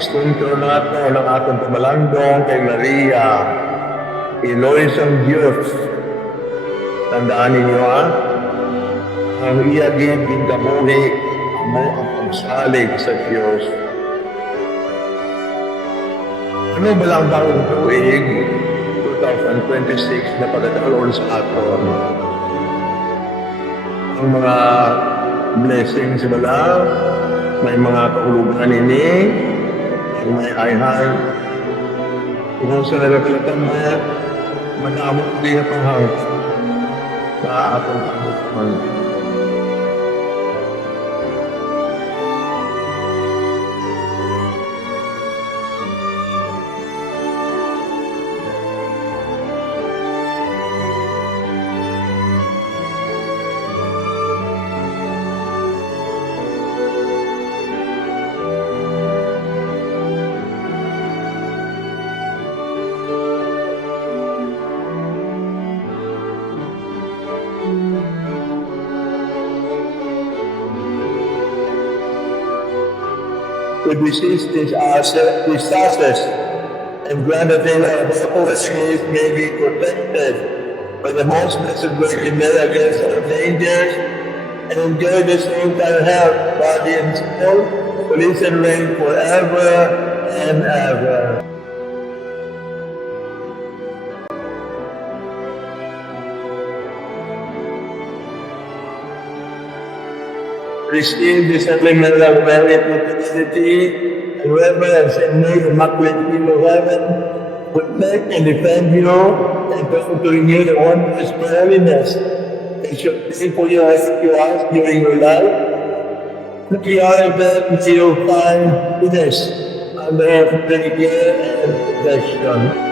isunto nato ng atong tumalandong kay Maria, Iloy sang Diyos. Tandaan ninyo ang iya gibing kabuhi mo ang pagsalig sa Diyos. Ano ba lang bagong tuig 2026 na pagkataloon sa aton? Ang mga blessings wala, may mga kahulugan ini, may ayhan. Kung sa nagagalitan mo, madamot din na panghang sa atong pagkakuman. To beseech these asses and grant that they our policies may be protected by the most blessed Virgin Mary against all dangers and enjoy the same kind of health, body and soul, police and reign forever and ever. Receive this sacrament of Mary Propitiity and reverence and make the Immaculate Queen of Heaven protect and defend you and come to renew the wondrous holiness and should pray for you as you ask during your life. That you are in bed until you find goodness under her care and protection.